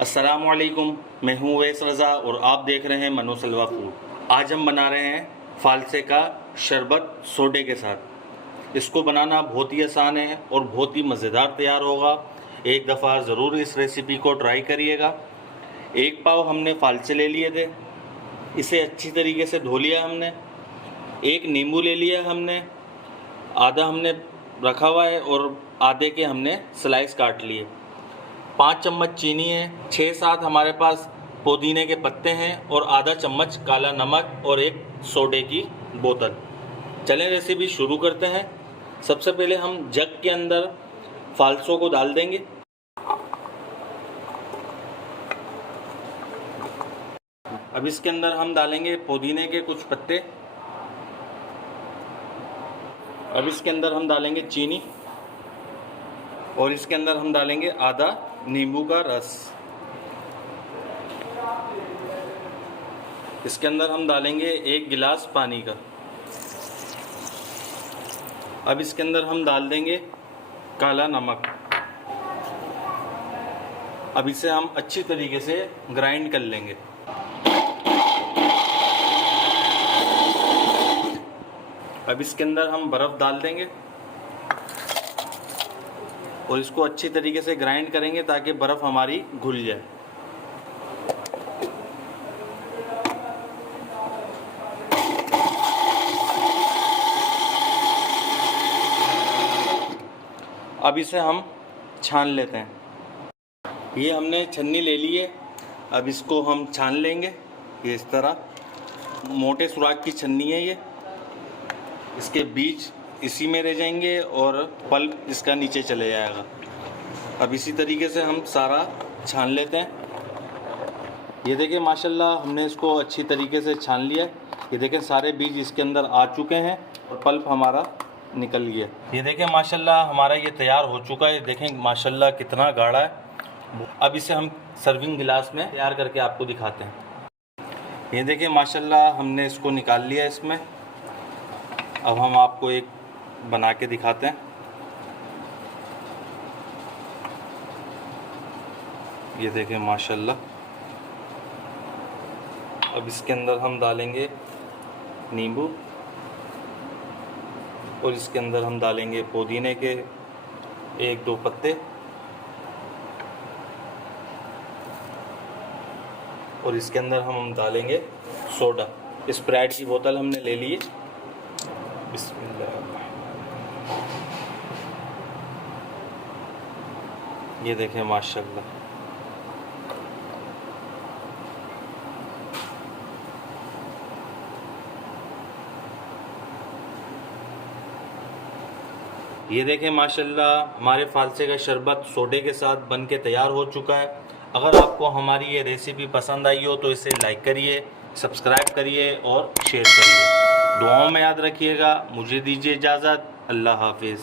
अस्सलामुअलैकुम, मैं हूँ वैस रज़ा और आप देख रहे हैं मनो सलवा फूड। आज हम बना रहे हैं फालसे का शरबत सोडे के साथ। इसको बनाना बहुत ही आसान है और बहुत ही मज़ेदार तैयार होगा। एक दफ़ा ज़रूर इस रेसिपी को ट्राई करिएगा। एक पाव हमने फालसे ले लिए थे, इसे अच्छी तरीके से धो लिया हमने। एक नींबू ले लिया हमने, आधा हमने रखा हुआ है और आधे के हमने स्लाइस काट लिए। 5 चम्मच चीनी है, 6-7 हमारे पास पुदीने के पत्ते हैं और आधा चम्मच काला नमक और एक सोडे की बोतल। चलें रेसिपी शुरू करते हैं। सबसे पहले हम जग के अंदर फालसों को डाल देंगे। अब इसके अंदर हम डालेंगे पुदीने के कुछ पत्ते। अब इसके अंदर हम डालेंगे चीनी और इसके अंदर हम डालेंगे आधा नींबू का रस। इसके अंदर हम डालेंगे 1 गिलास पानी का। अब इसके अंदर हम डाल देंगे काला नमक। अब इसे हम अच्छी तरीके से ग्राइंड कर लेंगे। अब इसके अंदर हम बर्फ़ डाल देंगे और इसको अच्छी तरीके से ग्राइंड करेंगे ताकि बर्फ़ हमारी घुल जाए। अब इसे हम छान लेते हैं। ये हमने छन्नी ले ली है, अब इसको हम छान लेंगे। ये इस तरह मोटे सुराख की छन्नी है। ये इसके बीज इसी में रह जाएंगे और पल्प इसका नीचे चले जाएगा। अब इसी तरीके से हम सारा छान लेते हैं। ये देखिए माशाल्लाह हमने इसको अच्छी तरीके से छान लिया। ये देखें सारे बीज इसके अंदर आ चुके हैं और पल्प हमारा निकल गया। ये देखें माशाल्लाह हमारा ये तैयार हो चुका है। देखें माशाल्लाह कितना गाढ़ा है। अब इसे हम सर्विंग गिलास में तैयार करके आपको दिखाते हैं। ये देखें माशाल्लाह हमने इसको निकाल लिया इसमें। अब हम आपको एक बना के दिखाते हैं। ये देखें माशाल्लाह। अब इसके अंदर हम डालेंगे नींबू और इसके अंदर हम डालेंगे पुदीने के 1-2 पत्ते और इसके अंदर हम डालेंगे सोडा। स्प्राइट की बोतल हमने ले ली है। बिस्मिल्लाह। ये देखें माशाल्लाह। ये देखें माशाल्लाह हमारे फालसे का शरबत सोडे के साथ बन के तैयार हो चुका है। अगर आपको हमारी ये रेसिपी पसंद आई हो तो इसे लाइक करिए, सब्सक्राइब करिए और शेयर करिए। दुआओं में याद रखिएगा। मुझे दीजिए इजाज़त। अल्लाह हाफिज़।